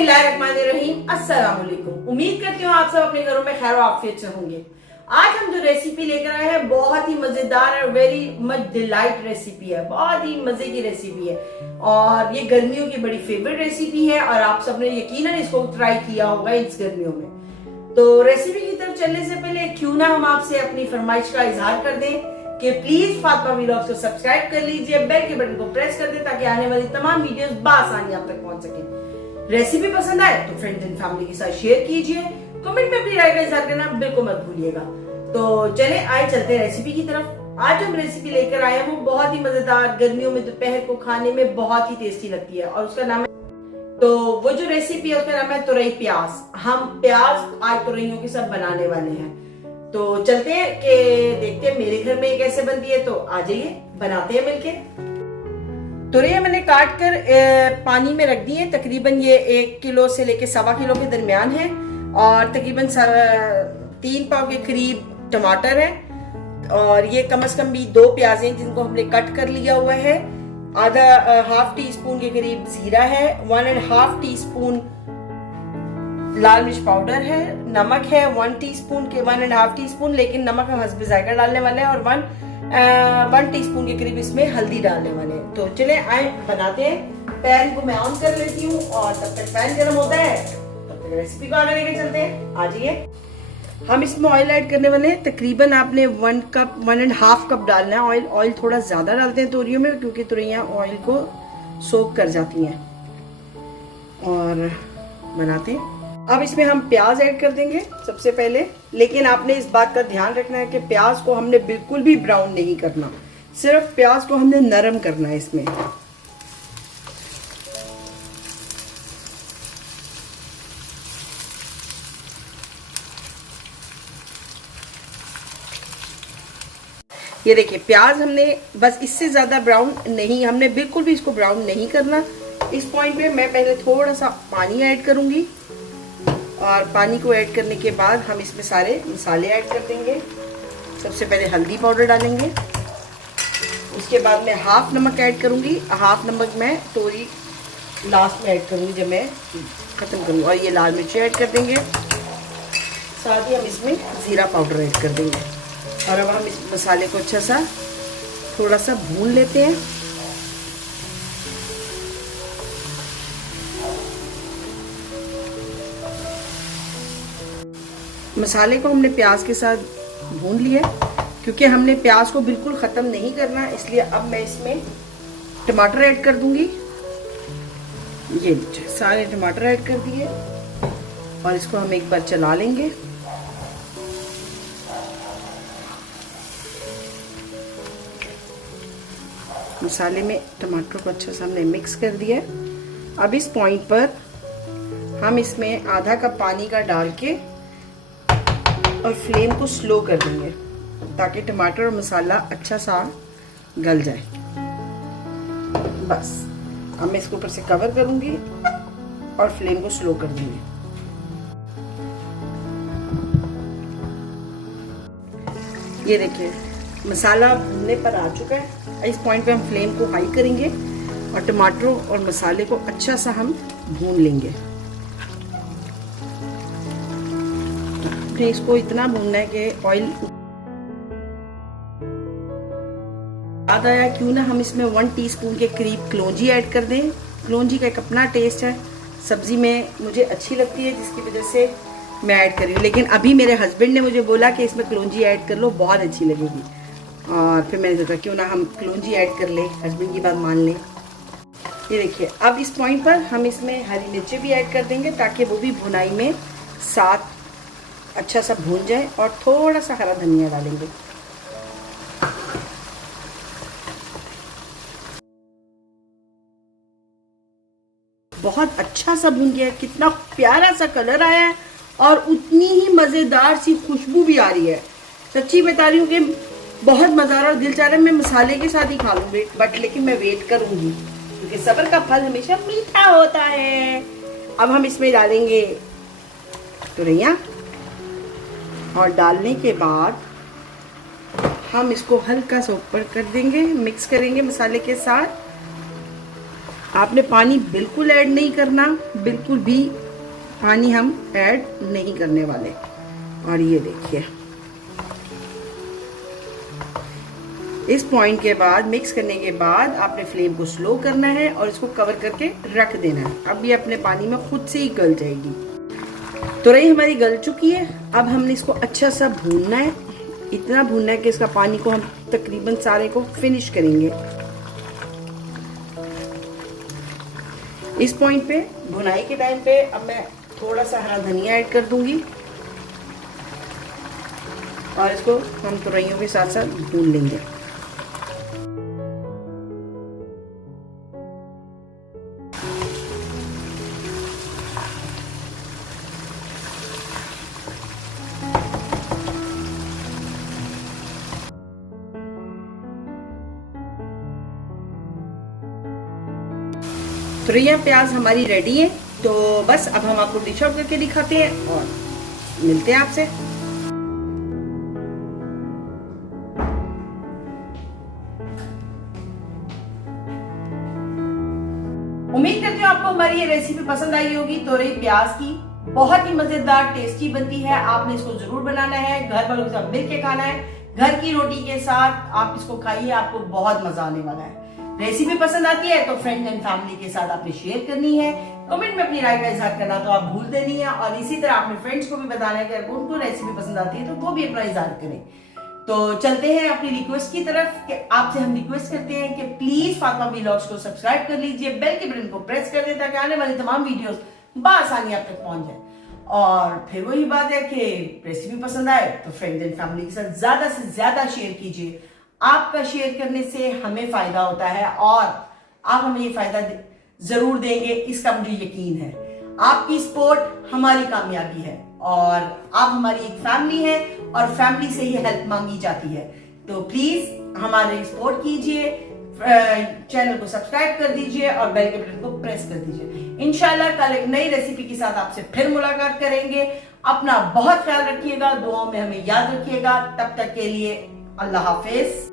बिस्मिल्लाहिर्रहमानिर्रहीम। अस्सलाम वालेकुम। उम्मीद करती हूँ आप सब अपने घरों में खैर आफियत से होंगे। आज हम जो रेसिपी लेकर आए हैं बहुत ही मजेदार और वेरी मच डिलाइट रेसिपी है। बहुत ही मजे की रेसिपी है और ये गर्मियों की बड़ी फेवरेट रेसिपी है और आप सबने यकीनन इसको ट्राई किया होगा इस गर्मियों में। तो रेसिपी की तरफ चलने से पहले क्यों ना हम आपसे अपनी फरमाइश का इजहार कर दें कि प्लीज फातिमा व्लॉग्स को सब्सक्राइब कर लीजिए, बेल के बटन को प्रेस कर दें ताकि आने वाली तमाम वीडियोस बआसानी आप तक पहुंच सके। रेसिपी पसंद आए तो फ्रेंड्स एंड फैमिली के साथ शेयर कीजिए, कमेंट में अपनी राय का इजहार करना बिल्कुल मत भूलिएगा। तो चले आए चलते हैं रेसिपी की तरफ। आज हम रेसिपी लेकर आए हैं वो बहुत ही मजेदार, गर्मियों में दोपहर को खाने में बहुत ही टेस्टी लगती है और उसका नाम है, तो वो जो रेसिपी है उसका नाम है तुरई प्याज। हम प्याज आज तुरइयों के साथ बनाने वाले हैं। तो चलते हैं कि देखते हैं मेरे घर में ये कैसे बनती है। तो आ जाइए बनाते हैं मिलके। तुरइयां मैंने काट कर पानी में रख दी है। तकरीबन ये 1 किलो से लेके 1.25 किलो के दरमियान है और तकरीबन 3 पाव के करीब टमाटर है और ये कम से कम भी 2 प्याज हैं जिनको हमने कट कर लिया हुआ है। आधा हाफ टी स्पून के करीब जीरा है, 1.5 टीस्पून लाल मिर्च पाउडर है, नमक है 1 टीस्पून के 1.5 टीस्पून, लेकिन नमक हम हस्बे जायका डालने वाले हैं और 1 टीस्पून के करीब इसमें हल्दी डालने वाले हैं। तो चले आए बनाते हैं। पैन को मैं ऑन कर लेती हूँ और तब तक पैन गर्म होता है तब तक रेसिपी को आगे लेके चलते हैं। आ जाइए। हम इसमें ऑयल ऐड करने वाले हैं। तकरीबन आपने 1.5 कप डालना है ऑयल। ऑयल थोड़ा ज्यादा डालते हैं तोरियों में क्योंकि तुरइयां ऑयल को सोक कर जाती हैं। और बनाते हैं। अब इसमें हम प्याज ऐड कर देंगे सबसे पहले, लेकिन आपने इस बात का ध्यान रखना है कि प्याज को हमने बिल्कुल भी ब्राउन नहीं करना, सिर्फ प्याज को हमने नरम करना है इसमें। ये देखिए प्याज हमने बस इससे ज्यादा ब्राउन नहीं, हमने बिल्कुल भी इसको ब्राउन नहीं करना। इस पॉइंट पे मैं पहले थोड़ा सा पानी ऐड करूंगी और पानी को ऐड करने के बाद हम इसमें सारे मसाले ऐड कर देंगे। सबसे पहले हल्दी पाउडर डालेंगे, उसके बाद मैं हाफ नमक ऐड करूंगी। हाफ नमक मैं तोरी लास्ट में ऐड करूंगी जब मैं खत्म करूंगी। और ये लाल मिर्ची ऐड कर देंगे, साथ ही हम इसमें जीरा पाउडर ऐड कर देंगे। और अब हम इस मसाले को अच्छा सा थोड़ा सा भून लेते हैं। मसाले को हमने प्याज के साथ भून लिया क्योंकि हमने प्याज को बिल्कुल ख़त्म नहीं करना, इसलिए अब मैं इसमें टमाटर ऐड कर दूंगी। ये सारे टमाटर ऐड कर दिए और इसको हम एक बार चला लेंगे। मसाले में टमाटर को अच्छा सा हमने मिक्स कर दिया। अब इस पॉइंट पर हम इसमें आधा कप पानी का डाल के और फ्लेम को स्लो कर देंगे ताकि टमाटर और मसाला अच्छा सा गल जाए। बस अब मैं इसके ऊपर से कवर करूंगी और फ्लेम को स्लो कर देंगे। ये देखिए मसाला भूनने पर आ चुका है। इस पॉइंट पे हम फ्लेम को हाई करेंगे और टमाटरों और मसाले को अच्छा सा हम भून लेंगे। इसको इतना भूनना है कि ऑयल याद आया क्यों ना हम इसमें 1 टीस्पून के करीब कलौंजी ऐड कर दें। कलौंजी का एक अपना टेस्ट है, सब्जी में मुझे अच्छी लगती है जिसकी वजह से मैं ऐड कर रही हूँ। लेकिन अभी मेरे हस्बैंड ने मुझे बोला कि इसमें कलौंजी ऐड कर लो, बहुत अच्छी लगेगी। और फिर मैंने सोचा क्यों ना हम कलौंजी ऐड कर ले, हस्बैंड की बात मान लें। ये देखिए अब इस पॉइंट पर हम इसमें हरी मिर्चें भी ऐड कर देंगे ताकि वो भी भुनाई में साथ अच्छा सा भून जाए। और थोड़ा सा हरा धनिया डालेंगे। बहुत अच्छा सा भून गया है, कितना प्यारा सा कलर आया है और उतनी ही मजेदार सी खुशबू भी आ रही है। सच्ची बता रही हूँ कि बहुत मजा आ रहा है। दिल चाह रहा है मैं मसाले के साथ ही खा लूंगी, बट लेकिन मैं वेट करूंगी क्योंकि सब्र का फल हमेशा मीठा होता है। अब हम इसमें डालेंगे तुरइयां और डालने के बाद हम इसको हल्का सा ऊपर कर देंगे, मिक्स करेंगे मसाले के साथ। आपने पानी बिल्कुल ऐड नहीं करना, बिल्कुल भी पानी हम ऐड नहीं करने वाले। और ये देखिए, इस पॉइंट के बाद मिक्स करने के बाद आपने फ्लेम को स्लो करना है और इसको कवर करके रख देना है। अब ये अपने पानी में खुद से ही गल जाएगी। तुरई हमारी गल चुकी है। अब हमने इसको अच्छा सा भूनना है, इतना भूनना है कि इसका पानी को हम तकरीबन सारे को फिनिश करेंगे। इस पॉइंट पे भुनाई के टाइम पे अब मैं थोड़ा सा हरा धनिया ऐड कर दूंगी और इसको हम तुरइयों के साथ साथ भून लेंगे। तुरैया प्याज हमारी रेडी है, तो बस अब हम आपको डिश आउट करके दिखाते हैं और मिलते हैं आपसे। उम्मीद करती हूँ आपको हमारी ये रेसिपी पसंद आई होगी। तुरई प्याज की बहुत ही मजेदार टेस्टी बनती है। आपने इसको जरूर बनाना है, घर वालों के साथ मिलकर खाना है, घर की रोटी के साथ आप इसको खाइए, आपको बहुत मजा आने वाला है। रेसिपी पसंद आती है तो फ्रेंड्स एंड फैमिली के साथ आपने शेयर करनी है, कमेंट में अपनी राय का इजहार करना तो आप भूलते नहीं है। और इसी तरह अपने फ्रेंड्स को भी बताना है कि अगर उनको रेसिपी पसंद आती है तो वो भी अपना इजहार करें। तो चलते हैं अपनी रिक्वेस्ट की तरफ कि आपसे हम रिक्वेस्ट करते हैं कि प्लीज फातिमा व्लॉग्स को सब्सक्राइब कर लीजिए, बेल के बटन को प्रेस कर दें ताकि आने वाली तमाम वीडियोस बआसानी आप तक पहुंच जाए। और फिर वही बात है कि रेसिपी पसंद आए तो फ्रेंड्स एंड फैमिली के साथ ज्यादा से ज्यादा शेयर कीजिए। आपका शेयर करने से हमें फायदा होता है और आप हमें ये फायदा जरूर देंगे, इसका मुझे यकीन है। आपकी सपोर्ट हमारी कामयाबी है और आप हमारी एक फैमिली है और फैमिली से ही हेल्प मांगी जाती है। तो प्लीज हमारे सपोर्ट कीजिए, चैनल को सब्सक्राइब कर दीजिए और बेल के बटन को प्रेस कर दीजिए। इंशाल्लाह कल एक नई रेसिपी के साथ आपसे फिर मुलाकात करेंगे। अपना बहुत ख्याल रखिएगा, दुआओं में हमें याद रखिएगा। तब तक के लिए अल्लाह हाफिज।